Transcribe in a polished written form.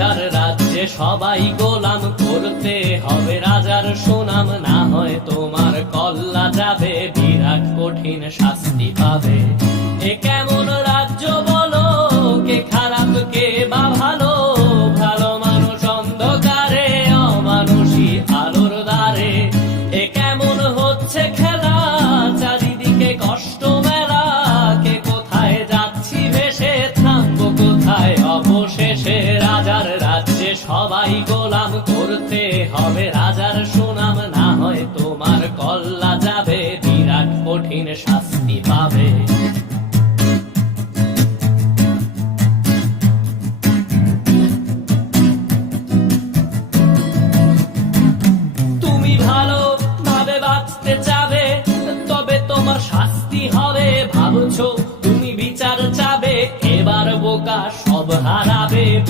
রাজার রাজ্যে সবাই গোলাম, করতে হবে রাজার সুনাম, না হয় তোমার কল্লা যাবে, বিরাট কঠিন শাস্তি পাবে। এ কেমন রাজ্য বলো, কে খারাপ কে বা ভালো, ভালো মানুষ অন্ধকারে, অমানুষী আলোর দ্বারে। এ কেমন হচ্ছে খেলা, চারিদিকে কষ্ট মেলা, কে কোথায় যাচ্ছি ভেসে, থামবো কোথায় অবশেষে। রাজার রাজ্যে সবাই গোলাম, করতে হবে রাজার সুনাম,